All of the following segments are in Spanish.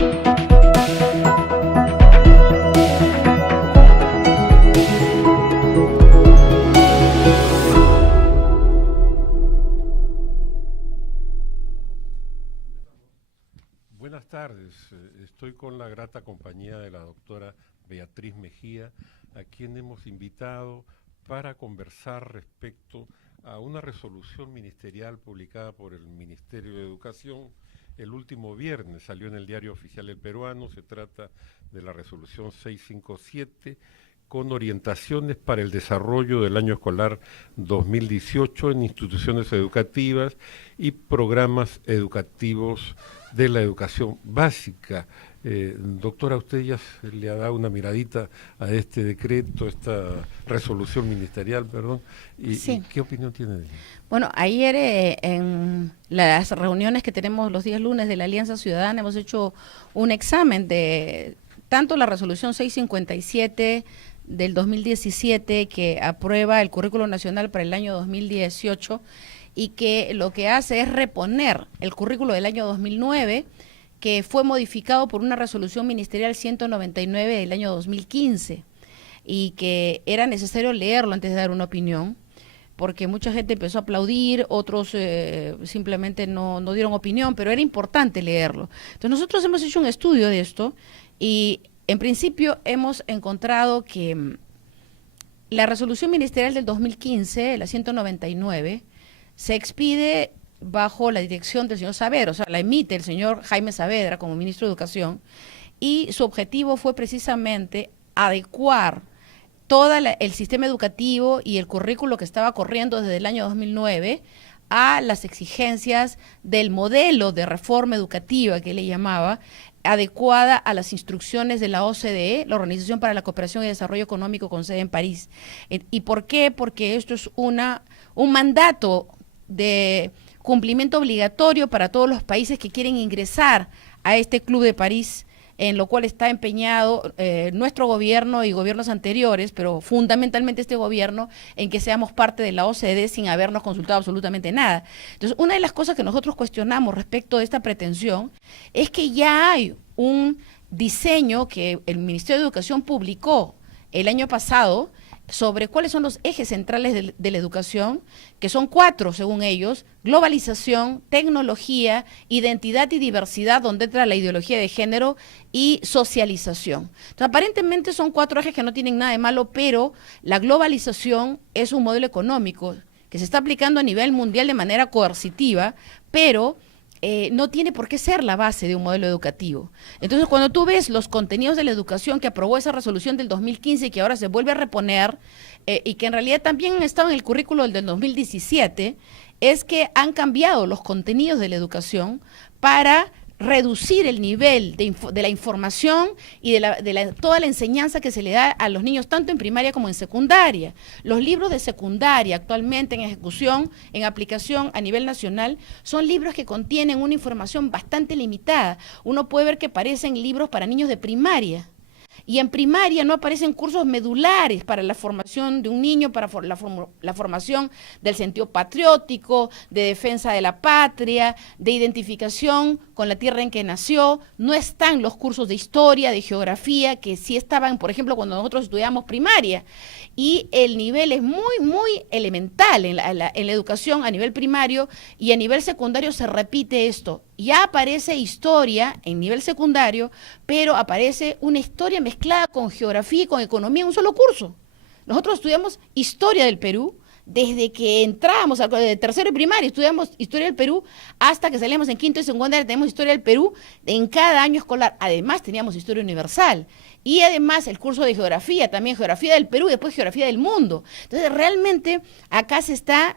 Buenas tardes, estoy con la grata compañía de la doctora Beatriz Mejía, a quien hemos invitado para conversar respecto a una resolución ministerial publicada por el Ministerio de Educación el último viernes, salió en el Diario Oficial El Peruano. Se trata de la resolución 657, con orientaciones para el desarrollo del año escolar 2018 en instituciones educativas y programas educativos de la educación básica. Doctora, usted ya le ha dado una miradita a este decreto, esta resolución ministerial, perdón, Sí. ¿y qué opinión tiene de ella? Bueno, ayer en las reuniones que tenemos los días lunes de la Alianza Ciudadana hemos hecho un examen de tanto la resolución 657 del 2017, que aprueba el currículo nacional para el año 2018 y que lo que hace es reponer el currículo del año 2009, que fue modificado por una resolución ministerial 199 del año 2015, y que era necesario leerlo antes de dar una opinión, porque mucha gente empezó a aplaudir, otros simplemente no dieron opinión, pero era importante leerlo. Entonces nosotros hemos hecho un estudio de esto y en principio hemos encontrado que la resolución ministerial del 2015, la 199, se expide bajo la dirección del señor Saavedra, o sea, la emite el señor Jaime Saavedra como ministro de Educación, y su objetivo fue precisamente adecuar todo el sistema educativo y el currículo que estaba corriendo desde el año 2009 a las exigencias del modelo de reforma educativa que le llamaba, adecuada a las instrucciones de la OCDE, la Organización para la Cooperación y Desarrollo Económico con sede en París. ¿Y por qué? Porque esto es un mandato de cumplimiento obligatorio para todos los países que quieren ingresar a este Club de París, en lo cual está empeñado nuestro gobierno y gobiernos anteriores, pero fundamentalmente este gobierno, en que seamos parte de la OCDE sin habernos consultado absolutamente nada. Entonces, una de las cosas que nosotros cuestionamos respecto de esta pretensión es que ya hay un diseño que el Ministerio de Educación publicó el año pasado sobre cuáles son los ejes centrales de la educación, que son 4 según ellos: globalización, tecnología, identidad y diversidad, donde entra la ideología de género, y socialización. Entonces, aparentemente son 4 ejes que no tienen nada de malo, pero la globalización es un modelo económico que se está aplicando a nivel mundial de manera coercitiva, pero no tiene por qué ser la base de un modelo educativo. Entonces, cuando tú ves los contenidos de la educación que aprobó esa resolución del 2015 y que ahora se vuelve a reponer, y que en realidad también han estado en el currículo del 2017, es que han cambiado los contenidos de la educación para reducir el nivel de la información y de toda la enseñanza que se le da a los niños, tanto en primaria como en secundaria. Los libros de secundaria actualmente en ejecución, en aplicación a nivel nacional, son libros que contienen una información bastante limitada. Uno puede ver que parecen libros para niños de primaria. Y en primaria no aparecen cursos medulares para la formación de un niño, para la formación del sentido patriótico, de defensa de la patria, de identificación con la tierra en que nació. No están los cursos de historia, de geografía, que sí estaban, por ejemplo, cuando nosotros estudiamos primaria. Y el nivel es muy, muy elemental en la educación a nivel primario, y a nivel secundario se repite esto. Ya aparece historia en nivel secundario, pero aparece una historia mezclada con geografía y con economía en un solo curso. Nosotros estudiamos historia del Perú desde que entramos al tercero y primaria, estudiamos historia del Perú hasta que salimos en quinto y secundaria, tenemos historia del Perú en cada año escolar. Además teníamos historia universal y además el curso de geografía, también geografía del Perú y después geografía del mundo. Entonces realmente acá se está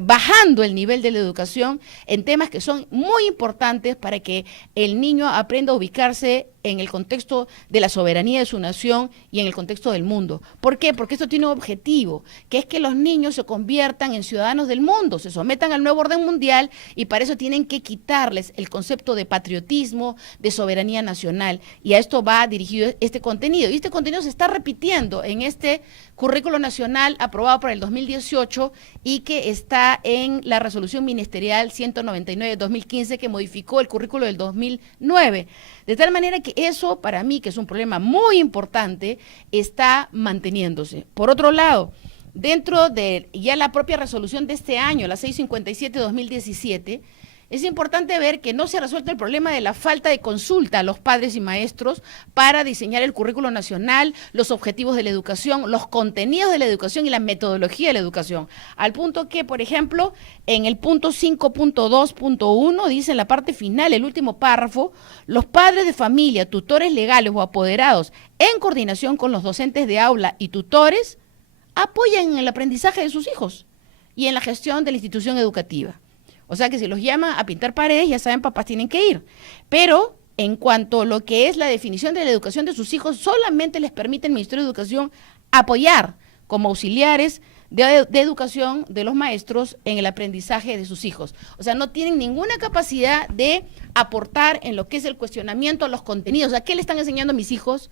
bajando el nivel de la educación en temas que son muy importantes para que el niño aprenda a ubicarse en el contexto de la soberanía de su nación y en el contexto del mundo. ¿Por qué? Porque esto tiene un objetivo, que es que los niños se conviertan en ciudadanos del mundo, se sometan al nuevo orden mundial, y para eso tienen que quitarles el concepto de patriotismo, de soberanía nacional, y a esto va dirigido este contenido. Y este contenido se está repitiendo en este currículo nacional aprobado para el 2018 y que está en la resolución ministerial 199 de 2015 que modificó el currículo del 2009. De tal manera que eso, para mí, que es un problema muy importante, está manteniéndose. Por otro lado, dentro de ya la propia resolución de este año, la 657 de 2017, es importante ver que no se ha resuelto el problema de la falta de consulta a los padres y maestros para diseñar el currículo nacional, los objetivos de la educación, los contenidos de la educación y la metodología de la educación. Al punto que, por ejemplo, en el punto 5.2.1 dice en la parte final, el último párrafo, los padres de familia, tutores legales o apoderados, en coordinación con los docentes de aula y tutores, apoyan en el aprendizaje de sus hijos y en la gestión de la institución educativa. O sea que si los llama a pintar paredes, ya saben, papás tienen que ir. Pero en cuanto a lo que es la definición de la educación de sus hijos, solamente les permite el Ministerio de Educación apoyar como auxiliares de educación de los maestros en el aprendizaje de sus hijos. O sea, no tienen ninguna capacidad de aportar en lo que es el cuestionamiento a los contenidos. O sea, ¿qué le están enseñando a mis hijos?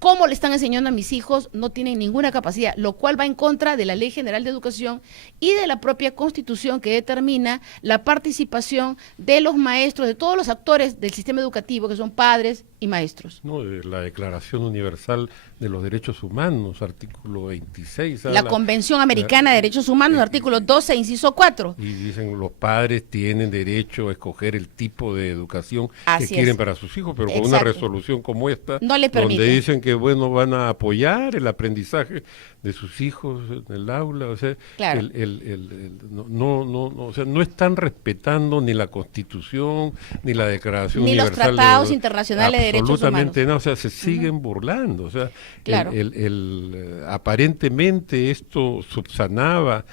¿Cómo le están enseñando a mis hijos? No tienen ninguna capacidad, lo cual va en contra de la Ley General de Educación y de la propia Constitución que determina la participación de los maestros, de todos los actores del sistema educativo, que son padres y maestros. No, de la Declaración Universal de los Derechos Humanos, artículo 26. La Convención Americana de Derechos Humanos, artículo 12, inciso 4. Y dicen los padres tienen derecho a escoger el tipo de educación Así que quieren es. para sus hijos, pero con Exacto. una resolución como esta, No le permite. donde dicen que bueno, van a apoyar el aprendizaje de sus hijos en el aula, o sea, Claro. o sea, no están respetando ni la Constitución, ni la Declaración Ni los Universal tratados internacionales de derechos absolutamente humanos. nada, o sea, se siguen burlando, o sea, Claro. aparentemente esto subsanaba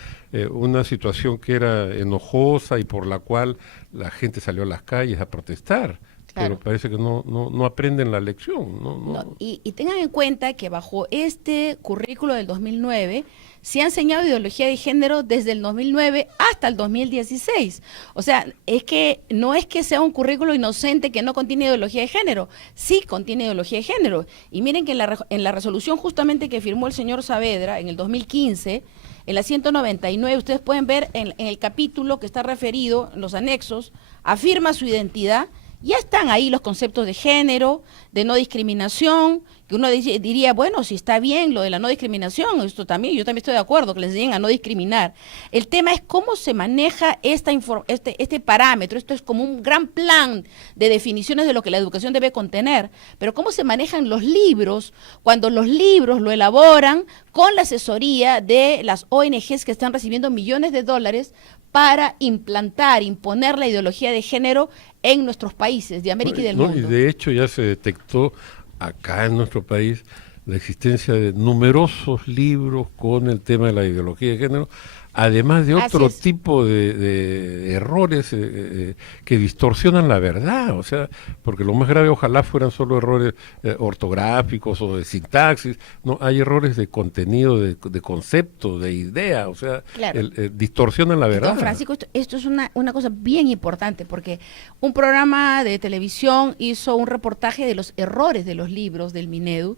una situación que era enojosa y por la cual la gente salió a las calles a protestar. Claro. Pero parece que no aprenden la lección. No, y tengan en cuenta que bajo este currículo del 2009 se ha enseñado ideología de género desde el 2009 hasta el 2016. O sea, es que no es que sea un currículo inocente que no contiene ideología de género, sí contiene ideología de género. Y miren que en la resolución justamente que firmó el señor Saavedra en el 2015, en la 199, ustedes pueden ver en el capítulo que está referido, en los anexos, afirma su identidad. Ya están ahí los conceptos de género, de no discriminación, que uno diría, bueno, si está bien lo de la no discriminación, esto también, yo también estoy de acuerdo, que les enseñen a no discriminar. El tema es cómo se maneja este parámetro, esto es como un gran plan de definiciones de lo que la educación debe contener, pero cómo se manejan los libros, cuando los libros lo elaboran con la asesoría de las ONGs que están recibiendo millones de dólares para imponer la ideología de género en nuestros países de América y del mundo. Y de hecho ya se detectó acá en nuestro país la existencia de numerosos libros con el tema de la ideología de género, además de otro tipo de errores que distorsionan la verdad, o sea, porque lo más grave ojalá fueran solo errores ortográficos o de sintaxis, no, hay errores de contenido, de concepto, de idea, o sea, claro. Distorsionan la verdad. Don Francisco, esto es una cosa bien importante, porque un programa de televisión hizo un reportaje de los errores de los libros del Minedu,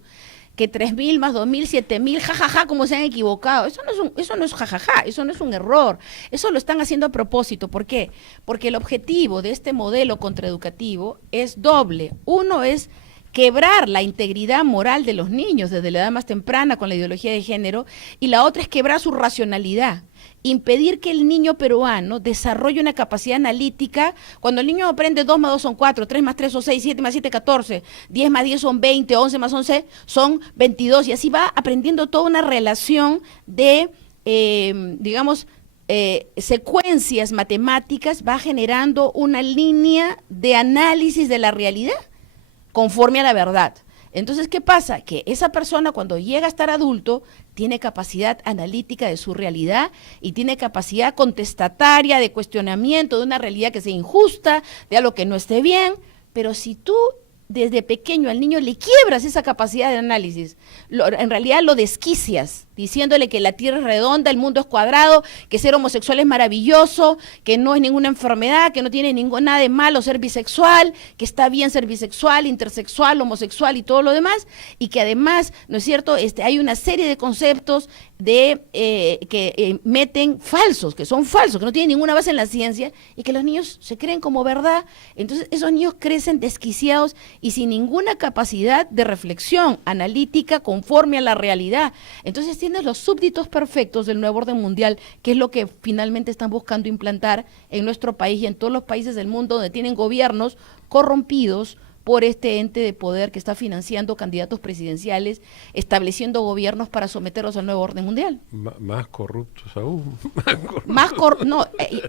que 3.000 más 2.000, 7.000, jajaja, como se han equivocado. Eso no es jajaja, eso no es un error. Eso lo están haciendo a propósito. ¿Por qué? Porque el objetivo de este modelo contraeducativo es doble. Uno es quebrar la integridad moral de los niños desde la edad más temprana con la ideología de género, y la otra es quebrar su racionalidad, impedir que el niño peruano desarrolle una capacidad analítica. Cuando el niño aprende 2 más 2 son 4, 3 más 3 son 6, 7 más 7 14, 10 más 10 son 20, 11 más 11 son 22, y así va aprendiendo toda una relación de, secuencias matemáticas, va generando una línea de análisis de la realidad conforme a la verdad. Entonces, ¿qué pasa? Que esa persona cuando llega a estar adulto tiene capacidad analítica de su realidad y tiene capacidad contestataria de cuestionamiento de una realidad que sea injusta, de algo que no esté bien, pero si tú desde pequeño al niño le quiebras esa capacidad de análisis, en realidad lo desquicias, diciéndole que la tierra es redonda, el mundo es cuadrado, que ser homosexual es maravilloso, que no es ninguna enfermedad, que no tiene nada de malo ser bisexual, que está bien ser bisexual, intersexual, homosexual y todo lo demás, y que además, ¿no es cierto?, hay una serie de conceptos que meten falsos, que son falsos, que no tienen ninguna base en la ciencia, y que los niños se creen como verdad. Entonces esos niños crecen desquiciados y sin ninguna capacidad de reflexión analítica conforme a la realidad. Entonces tienes los súbditos perfectos del nuevo orden mundial, que es lo que finalmente están buscando implantar en nuestro país y en todos los países del mundo donde tienen gobiernos corrompidos por este ente de poder que está financiando candidatos presidenciales, estableciendo gobiernos para someterlos al nuevo orden mundial. Más corruptos aún.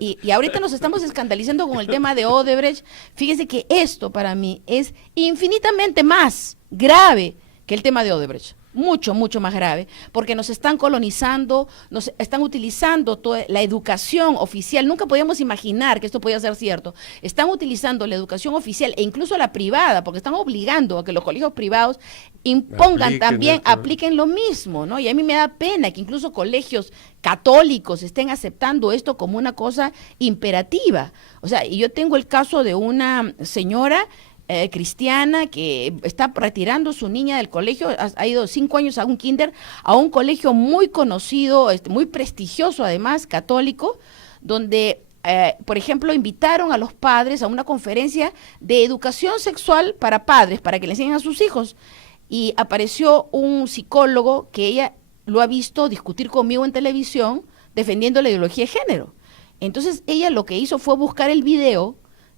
Y ahorita nos estamos escandalizando con el tema de Odebrecht. Fíjese que esto para mí es infinitamente más grave que el tema de Odebrecht. Mucho, mucho más grave, porque nos están colonizando, nos están utilizando toda la educación oficial. Nunca podíamos imaginar que esto podía ser cierto. Están utilizando la educación oficial e incluso la privada, porque están obligando a que los colegios privados apliquen lo mismo, ¿no? Y a mí me da pena que incluso colegios católicos estén aceptando esto como una cosa imperativa. O sea, y yo tengo el caso de una señora cristiana que está retirando su niña del colegio, ha ido 5 años a un kinder, a un colegio muy conocido, muy prestigioso además, católico, donde, por ejemplo, invitaron a los padres a una conferencia de educación sexual para padres, para que le enseñen a sus hijos, y apareció un psicólogo que ella lo ha visto discutir conmigo en televisión defendiendo la ideología de género. Entonces ella lo que hizo fue buscar el video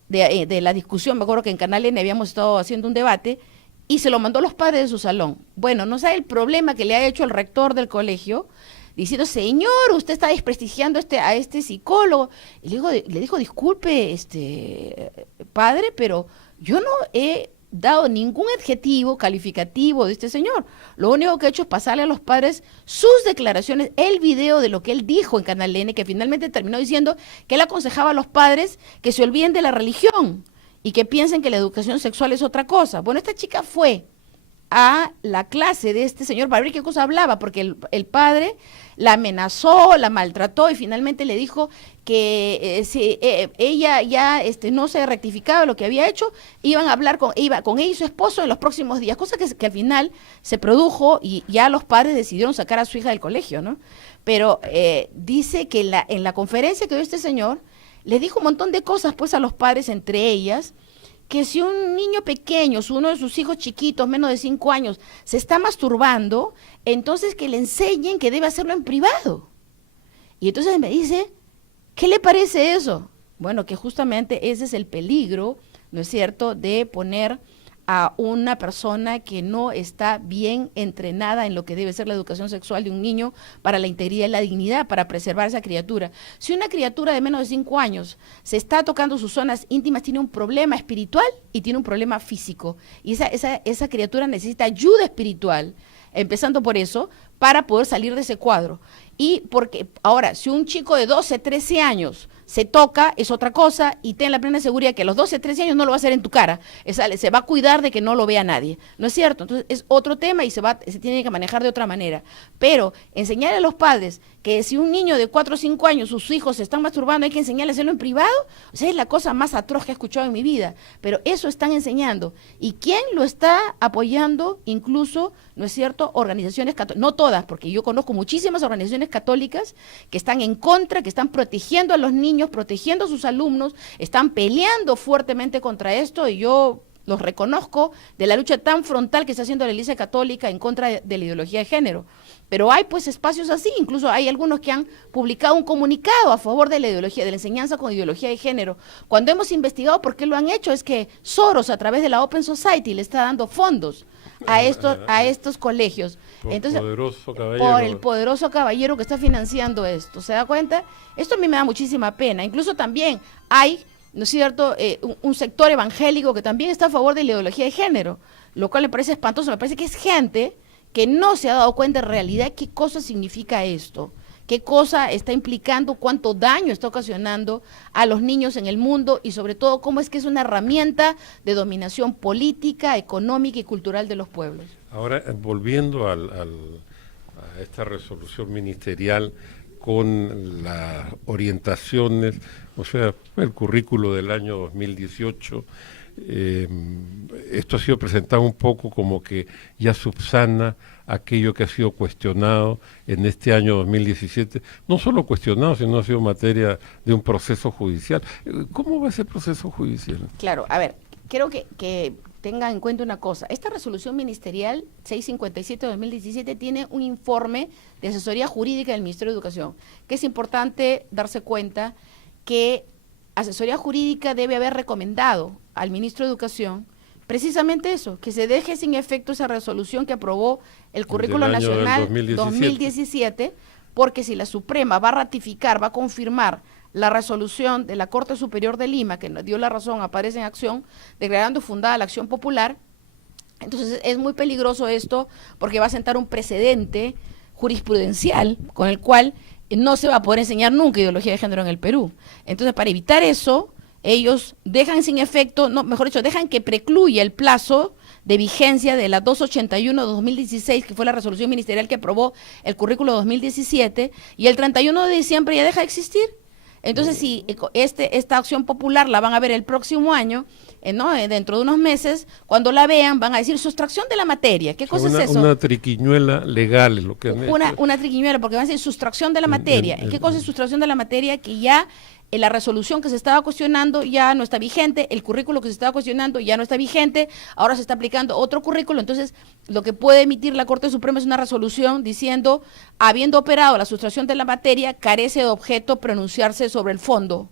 de la discusión. Me acuerdo que en Canal N habíamos estado haciendo un debate y se lo mandó a los padres de su salón. Bueno, no sabe el problema que le ha hecho el rector del colegio, diciendo: señor, usted está desprestigiando a este psicólogo. Y le dijo, disculpe, padre, pero yo no he dado ningún adjetivo calificativo de este señor. Lo único que he hecho es pasarle a los padres sus declaraciones, el video de lo que él dijo en Canal N, que finalmente terminó diciendo que él aconsejaba a los padres que se olviden de la religión y que piensen que la educación sexual es otra cosa. Bueno, esta chica fue a la clase de este señor para ver qué cosa hablaba, porque el padre la amenazó, la maltrató y finalmente le dijo que si ella ya no se rectificaba lo que había hecho, iban a hablar con ella y su esposo en los próximos días, cosa que al final se produjo y ya los padres decidieron sacar a su hija del colegio, ¿no? Pero dice que en la conferencia que dio este señor, le dijo un montón de cosas pues a los padres, entre ellas, que si un niño pequeño, uno de sus hijos chiquitos, menos de 5 años, se está masturbando, entonces que le enseñen que debe hacerlo en privado. Y entonces me dice, ¿qué le parece eso? Bueno, que justamente ese es el peligro, ¿no es cierto?, de poner a una persona que no está bien entrenada en lo que debe ser la educación sexual de un niño para la integridad y la dignidad, para preservar a esa criatura. Si una criatura de menos de 5 años se está tocando sus zonas íntimas, tiene un problema espiritual y tiene un problema físico. Y esa criatura necesita ayuda espiritual, empezando por eso, para poder salir de ese cuadro. Y porque ahora, si un chico de 12, 13 años se toca, es otra cosa, y ten la plena seguridad que a los 12, 13 años no lo va a hacer en tu cara, se va a cuidar de que no lo vea nadie, ¿no es cierto? Entonces es otro tema y se tiene que manejar de otra manera. Pero enseñar a los padres que si un niño de 4 o 5 años, sus hijos se están masturbando, hay que enseñarles a hacerlo en privado, o sea, es la cosa más atroz que he escuchado en mi vida, pero eso están enseñando. ¿Y quién lo está apoyando? Incluso, ¿no es cierto?, organizaciones católicas, no todas, porque yo conozco muchísimas organizaciones católicas que están en contra, que están protegiendo a los niños, protegiendo a sus alumnos, están peleando fuertemente contra esto, y yo los reconozco de la lucha tan frontal que está haciendo la Iglesia Católica en contra de la ideología de género. Pero hay pues espacios así, incluso hay algunos que han publicado un comunicado a favor de la ideología, de la enseñanza con ideología de género. Cuando hemos investigado por qué lo han hecho, es que Soros, a través de la Open Society, le está dando fondos a estos colegios. Entonces, por el poderoso caballero que está financiando esto. ¿Se da cuenta? Esto a mí me da muchísima pena. Incluso también hay, ¿no es cierto?, un sector evangélico que también está a favor de la ideología de género, lo cual me parece espantoso. Me parece que es gente que no se ha dado cuenta en realidad qué cosa significa esto, qué cosa está implicando, cuánto daño está ocasionando a los niños en el mundo y sobre todo cómo es que es una herramienta de dominación política, económica y cultural de los pueblos. Ahora, volviendo a esta resolución ministerial con las orientaciones, o sea, el currículo del año 2018. Esto ha sido presentado un poco como que ya subsana aquello que ha sido cuestionado en este año 2017, no solo cuestionado, sino ha sido materia de un proceso judicial. ¿Cómo va ese proceso judicial? Claro, a ver, quiero que tenga en cuenta una cosa. Esta resolución ministerial 657 de 2017 tiene un informe de asesoría jurídica del Ministerio de Educación, que es importante darse cuenta que asesoría jurídica debe haber recomendado al ministro de Educación precisamente eso, que se deje sin efecto esa resolución que aprobó el Currículo Nacional 2017, porque si la Suprema va a ratificar, va a confirmar la resolución de la Corte Superior de Lima, que nos dio la razón, aparece en acción, declarando fundada la acción popular, entonces es muy peligroso esto, porque va a sentar un precedente jurisprudencial con el cual no se va a poder enseñar nunca ideología de género en el Perú. Entonces, para evitar eso, ellos dejan sin efecto, no, mejor dicho, dejan que precluya el plazo de vigencia de la 281 de 2016, que fue la resolución ministerial que aprobó el currículo 2017, y el 31 de diciembre ya deja de existir. Entonces, si esta acción popular la van a ver el próximo año, ¿no? Dentro de unos meses, cuando la vean, van a decir sustracción de la materia. ¿Qué cosa es eso? Una triquiñuela legal es lo que han hecho. Una triquiñuela, porque van a decir sustracción de la materia. ¿Qué cosa es sustracción de la materia? Que ya la resolución que se estaba cuestionando ya no está vigente, el currículo que se estaba cuestionando ya no está vigente, ahora se está aplicando otro currículo. Entonces, lo que puede emitir la Corte Suprema es una resolución diciendo, habiendo operado la sustracción de la materia, carece de objeto pronunciarse sobre el fondo.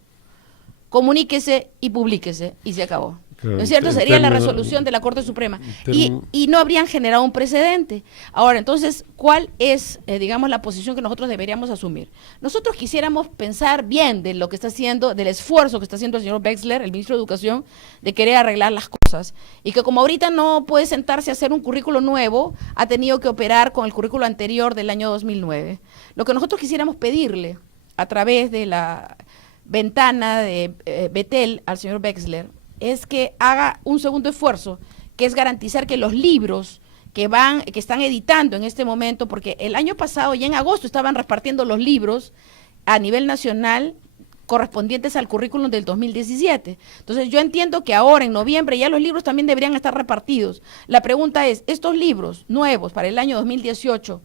Comuníquese y publíquese, y se acabó. ¿No es cierto? Sería la resolución de la Corte Suprema. Y no habrían generado un precedente. Ahora, entonces, ¿cuál es, digamos, la posición que nosotros deberíamos asumir? Nosotros quisiéramos pensar bien de lo que está haciendo, del esfuerzo que está haciendo el señor Wexler, el ministro de Educación, de querer arreglar las cosas. Y que como ahorita no puede sentarse a hacer un currículo nuevo, ha tenido que operar con el currículo anterior del año 2009. Lo que nosotros quisiéramos pedirle a través de la ventana de Betel al señor Wexler es que haga un segundo esfuerzo, que es garantizar que los libros que están editando en este momento, porque el año pasado, ya en agosto, estaban repartiendo los libros a nivel nacional correspondientes al currículum del 2017. Entonces, yo entiendo que ahora, en noviembre, ya los libros también deberían estar repartidos. La pregunta es, ¿estos libros nuevos para el año 2018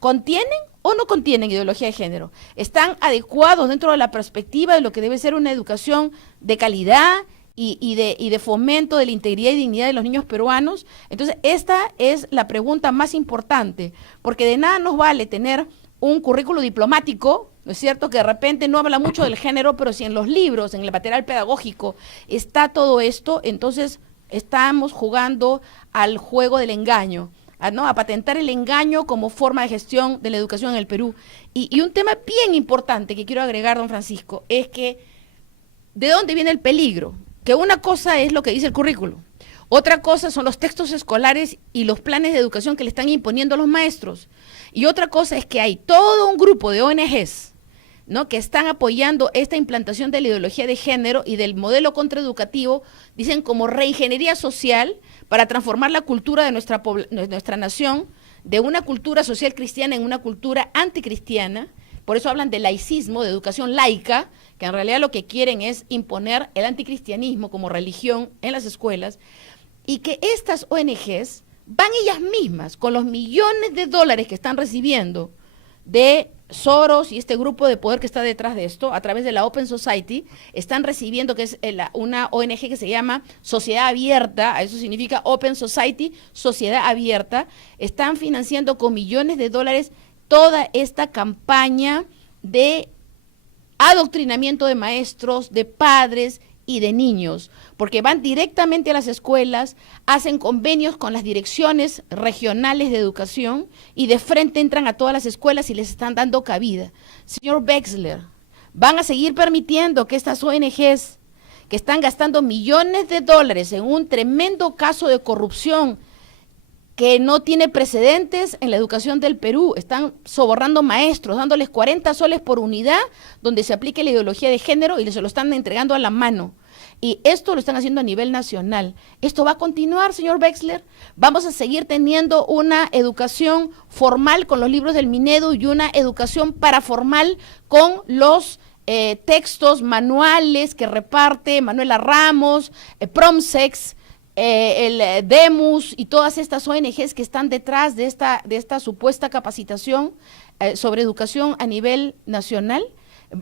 contienen o no contienen ideología de género? ¿Están adecuados dentro de la perspectiva de lo que debe ser una educación de calidad y de fomento de la integridad y dignidad de los niños peruanos? Entonces, esta es la pregunta más importante, porque de nada nos vale tener un currículo diplomático, ¿no es cierto?, que de repente no habla mucho del género, pero si en los libros, en el material pedagógico, está todo esto, entonces estamos jugando al juego del engaño, a patentar el engaño como forma de gestión de la educación en el Perú. Y un tema bien importante que quiero agregar, don Francisco, es que ¿de dónde viene el peligro? Que una cosa es lo que dice el currículo, otra cosa son los textos escolares y los planes de educación que le están imponiendo a los maestros, y otra cosa es que hay todo un grupo de ONGs, ¿no?, que están apoyando esta implantación de la ideología de género y del modelo contraeducativo, dicen como reingeniería social, para transformar la cultura de nuestra nación, de una cultura social cristiana en una cultura anticristiana. Por eso hablan de laicismo, de educación laica, que en realidad lo que quieren es imponer el anticristianismo como religión en las escuelas, y que estas ONGs van ellas mismas, con los millones de dólares que están recibiendo de Soros y este grupo de poder que está detrás de esto, a través de la Open Society, están recibiendo, que es una ONG que se llama Sociedad Abierta, eso significa Open Society, Sociedad Abierta, están financiando con millones de dólares toda esta campaña de adoctrinamiento de maestros, de padres y de niños, porque van directamente a las escuelas, hacen convenios con las direcciones regionales de educación y de frente entran a todas las escuelas y les están dando cabida. Señor Wexler, van a seguir permitiendo que estas ONGs, que están gastando millones de dólares en un tremendo caso de corrupción que no tiene precedentes en la educación del Perú, están sobornando maestros, dándoles 40 soles por unidad, donde se aplique la ideología de género y se lo están entregando a la mano. Y esto lo están haciendo a nivel nacional. ¿Esto va a continuar, señor Wexler? ¿Vamos a seguir teniendo una educación formal con los libros del Minedu y una educación paraformal con los textos, manuales que reparte Manuela Ramos, Promsex, el Demus y todas estas ONGs que están detrás de esta supuesta capacitación sobre educación a nivel nacional?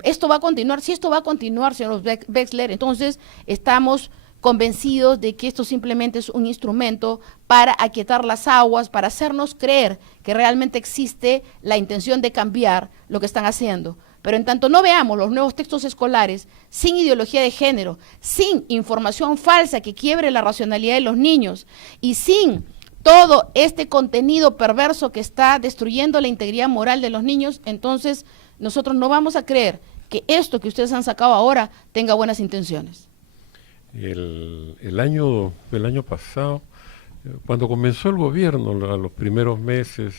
¿Esto va a continuar? Si esto va a continuar, señor Wexler, entonces estamos convencidos de que esto simplemente es un instrumento para aquietar las aguas, para hacernos creer que realmente existe la intención de cambiar lo que están haciendo. Pero en tanto no veamos los nuevos textos escolares sin ideología de género, sin información falsa que quiebre la racionalidad de los niños y sin todo este contenido perverso que está destruyendo la integridad moral de los niños, entonces nosotros no vamos a creer que esto que ustedes han sacado ahora tenga buenas intenciones. El año pasado, cuando comenzó el gobierno, a los primeros meses,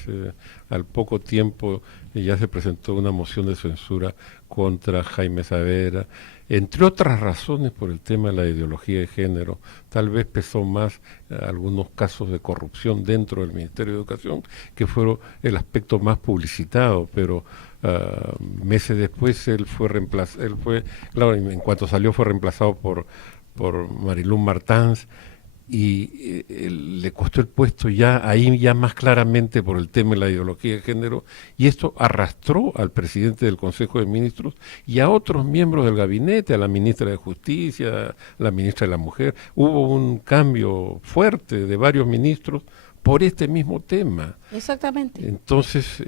al poco tiempo, ya se presentó una moción de censura contra Jaime Saavedra, entre otras razones por el tema de la ideología de género. Tal vez pesó más algunos casos de corrupción dentro del Ministerio de Educación, que fueron el aspecto más publicitado, pero meses después él fue, claro, en cuanto salió fue reemplazado por Marilú Martans, y le costó el puesto ahí más claramente por el tema de la ideología de género, y esto arrastró al presidente del Consejo de Ministros y a otros miembros del gabinete, a la ministra de Justicia, a la ministra de la Mujer. Hubo un cambio fuerte de varios ministros por este mismo tema. Exactamente. Entonces,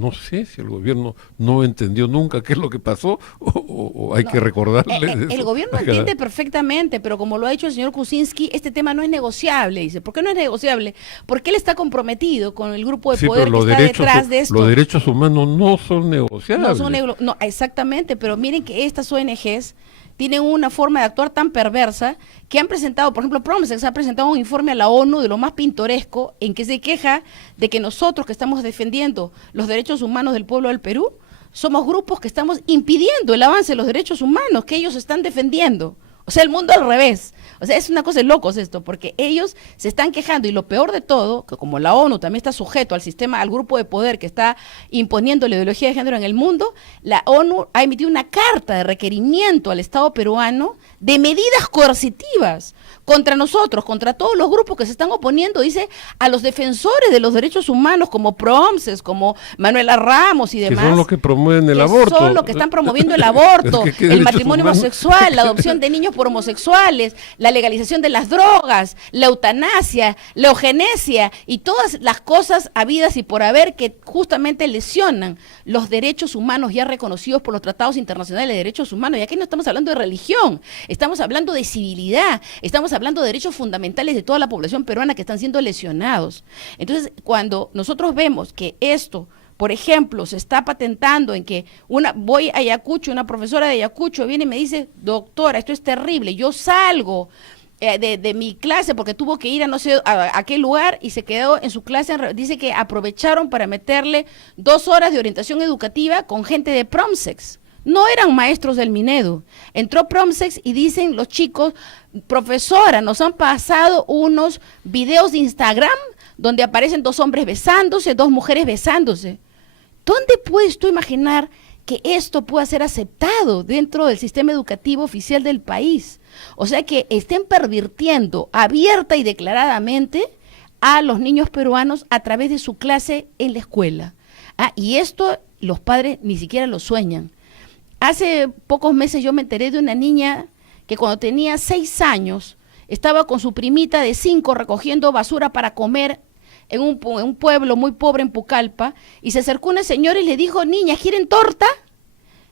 no sé si el gobierno no entendió nunca qué es lo que pasó o hay que recordarle. El gobierno entiende perfectamente, pero como lo ha dicho el señor Kuczynski, este tema no es negociable. Dice, ¿por qué no es negociable? Porque él está comprometido con el grupo de poder que está detrás de esto. Los derechos humanos no son negociables. No, exactamente, pero miren que estas ONGs tienen una forma de actuar tan perversa que han presentado, por ejemplo, Promsex ha presentado un informe a la ONU de lo más pintoresco en que se queja de que nosotros que estamos defendiendo los derechos humanos del pueblo del Perú, somos grupos que estamos impidiendo el avance de los derechos humanos que ellos están defendiendo. O sea, el mundo al revés. O sea, es una cosa de locos esto, porque ellos se están quejando y lo peor de todo, que como la ONU también está sujeto al sistema, al grupo de poder que está imponiendo la ideología de género en el mundo, la ONU ha emitido una carta de requerimiento al Estado peruano de medidas coercitivas contra nosotros, contra todos los grupos que se están oponiendo, dice, a los defensores de los derechos humanos como Promsex, como Manuela Ramos y demás. Que son los que promueven el aborto. Son los que están promoviendo el aborto, el matrimonio homosexual, la adopción de niños por homosexuales, la legalización de las drogas, la eutanasia, la eugenesia y todas las cosas habidas y por haber que justamente lesionan los derechos humanos ya reconocidos por los tratados internacionales de derechos humanos. Y aquí no estamos hablando de religión, estamos hablando de civilidad, estamos hablando de derechos fundamentales de toda la población peruana que están siendo lesionados. Entonces, cuando nosotros vemos que esto, por ejemplo, se está patentando en que voy a Ayacucho, una profesora de Ayacucho viene y me dice, doctora, esto es terrible, yo salgo de mi clase porque tuvo que ir a no sé a qué lugar y se quedó en su clase, dice que aprovecharon para meterle 2 horas de orientación educativa con gente de Promsex. No eran maestros del Minedu. Entró Promsex y dicen los chicos, profesora, nos han pasado unos videos de Instagram donde aparecen 2 hombres besándose, 2 mujeres besándose. ¿Dónde puedes tú imaginar que esto pueda ser aceptado dentro del sistema educativo oficial del país? O sea, que estén pervirtiendo abierta y declaradamente a los niños peruanos a través de su clase en la escuela. Y esto los padres ni siquiera lo sueñan. Hace pocos meses yo me enteré de una niña que cuando tenía 6 años estaba con su primita de 5 recogiendo basura para comer en un pueblo muy pobre en Pucallpa, y se acercó una señora y le dijo, niña, ¿quieren torta?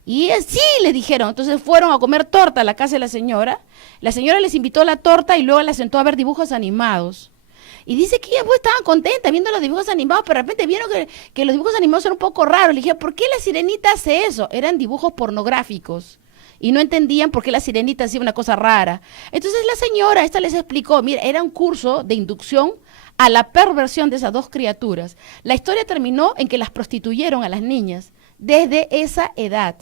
Y sí, le dijeron. Entonces fueron a comer torta a la casa de la señora les invitó a la torta y luego la sentó a ver dibujos animados. Y dice que ella pues estaba contenta viendo los dibujos animados, pero de repente vieron que los dibujos animados eran un poco raros. Le dije, ¿por qué la sirenita hace eso? Eran dibujos pornográficos. Y no entendían por qué la sirenita hacía una cosa rara. Entonces la señora, esta les explicó, mira, era un curso de inducción a la perversión de esas 2 criaturas. La historia terminó en que las prostituyeron a las niñas desde esa edad,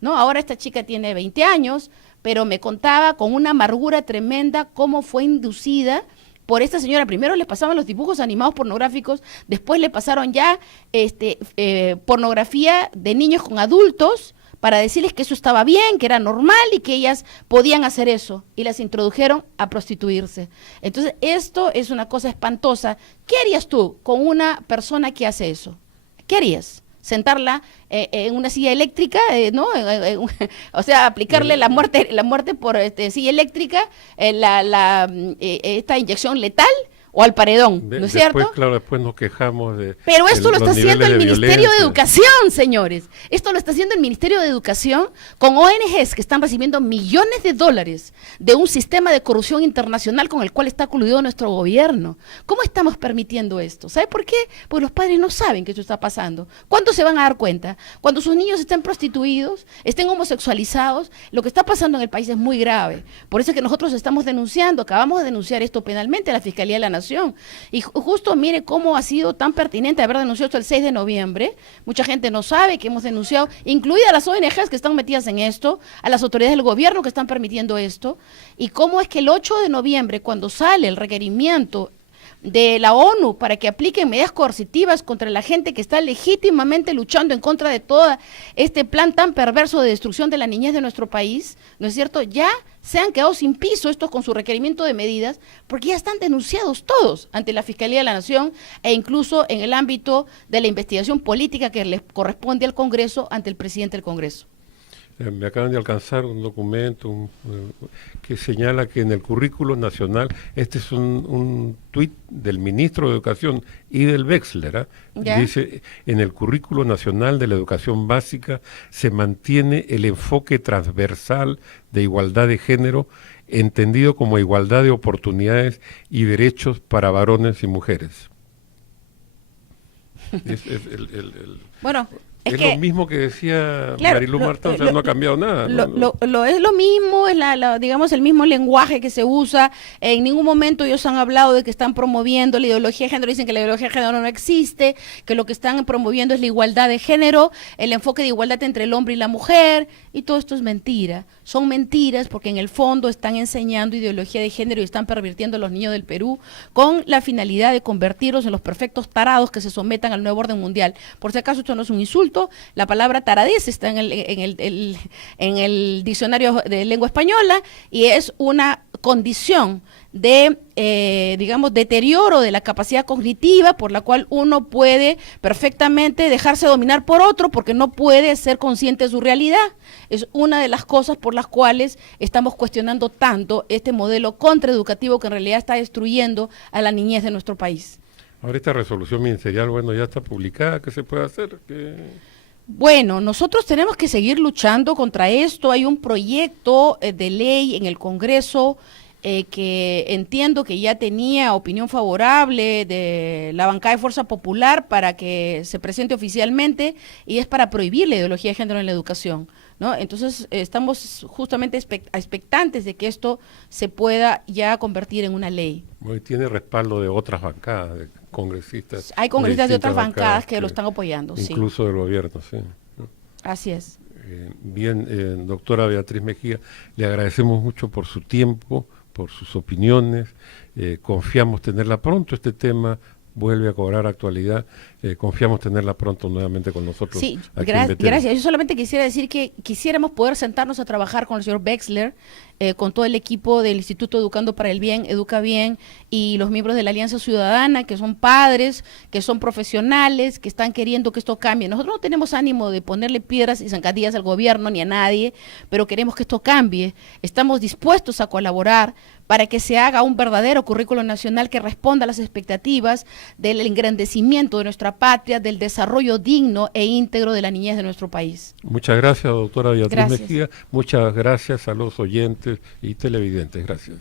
¿no? Ahora esta chica tiene 20 años, pero me contaba con una amargura tremenda cómo fue inducida por esta señora. Primero le pasaban los dibujos animados pornográficos, después le pasaron ya pornografía de niños con adultos para decirles que eso estaba bien, que era normal y que ellas podían hacer eso, y las introdujeron a prostituirse. Entonces, esto es una cosa espantosa. ¿Qué harías tú con una persona que hace eso? ¿Qué harías? Sentarla en una silla eléctrica, ¿no? O sea, aplicarle la muerte por silla eléctrica, esta inyección letal, o al paredón, ¿no es cierto? Claro, después nos quejamos de... Pero esto lo está haciendo el Ministerio de Educación, señores. Esto lo está haciendo el Ministerio de Educación con ONGs que están recibiendo millones de dólares de un sistema de corrupción internacional con el cual está coludido nuestro gobierno. ¿Cómo estamos permitiendo esto? ¿Sabe por qué? Porque los padres no saben que esto está pasando. ¿Cuándo se van a dar cuenta? Cuando sus niños estén prostituidos, estén homosexualizados. Lo que está pasando en el país es muy grave. Por eso es que nosotros estamos denunciando, acabamos de denunciar esto penalmente a la Fiscalía de la Nación. Y justo mire cómo ha sido tan pertinente haber denunciado esto el 6 de noviembre. Mucha gente no sabe que hemos denunciado, incluidas las ONGs que están metidas en esto, a las autoridades del gobierno que están permitiendo esto, y cómo es que el 8 de noviembre, cuando sale el requerimiento de la ONU para que apliquen medidas coercitivas contra la gente que está legítimamente luchando en contra de todo este plan tan perverso de destrucción de la niñez de nuestro país, ¿no es cierto? Ya se han quedado sin piso estos con su requerimiento de medidas, porque ya están denunciados todos ante la Fiscalía de la Nación e incluso en el ámbito de la investigación política que les corresponde al Congreso ante el presidente del Congreso. Me acaban de alcanzar un documento que señala que en el currículo nacional, este es un tuit del ministro de Educación y del Wexler, dice, en el currículo nacional de la educación básica se mantiene el enfoque transversal de igualdad de género, entendido como igualdad de oportunidades y derechos para varones y mujeres. Bueno, es lo mismo que decía Marilu Marta, o sea, no ha cambiado nada. Es lo mismo, es digamos, el mismo lenguaje que se usa. En ningún momento ellos han hablado de que están promoviendo la ideología de género, dicen que la ideología de género no existe, que lo que están promoviendo es la igualdad de género, el enfoque de igualdad entre el hombre y la mujer, y todo esto es mentira. Son mentiras porque en el fondo están enseñando ideología de género y están pervirtiendo a los niños del Perú con la finalidad de convertirlos en los perfectos tarados que se sometan al nuevo orden mundial. Por si acaso esto no es un insulto. La palabra taradez está en el diccionario de lengua española y es una condición de, digamos, deterioro de la capacidad cognitiva por la cual uno puede perfectamente dejarse dominar por otro porque no puede ser consciente de su realidad. Es una de las cosas por las cuales estamos cuestionando tanto este modelo contraeducativo que en realidad está destruyendo a la niñez de nuestro país. Ahora esta resolución ministerial, bueno, ya está publicada, ¿qué se puede hacer? Bueno, nosotros tenemos que seguir luchando contra esto. Hay un proyecto de ley en el Congreso que entiendo que ya tenía opinión favorable de la bancada de Fuerza Popular para que se presente oficialmente y es para prohibir la ideología de género en la educación, ¿no? Entonces estamos justamente expectantes de que esto se pueda ya convertir en una ley. Bueno, y tiene respaldo de otras bancadas, de congresistas. Hay congresistas de otras bancadas que lo están apoyando, incluso del gobierno, sí. Así es. Bien, doctora Beatriz Mejía, le agradecemos mucho por su tiempo, por sus opiniones, confiamos tenerla pronto, este tema vuelve a cobrar actualidad, confiamos tenerla pronto nuevamente con nosotros. Sí, gracias. Yo solamente quisiera decir que quisiéramos poder sentarnos a trabajar con el señor Wexler, con todo el equipo del Instituto Educando para el Bien, Educa Bien, y los miembros de la Alianza Ciudadana, que son padres, que son profesionales, que están queriendo que esto cambie. Nosotros no tenemos ánimo de ponerle piedras y zancadillas al gobierno ni a nadie, pero queremos que esto cambie. Estamos dispuestos a colaborar para que se haga un verdadero currículo nacional que responda a las expectativas del engrandecimiento de nuestra patria, del desarrollo digno e íntegro de la niñez de nuestro país. Muchas gracias, doctora Beatriz Mejía. Muchas gracias a los oyentes y televidentes. Gracias.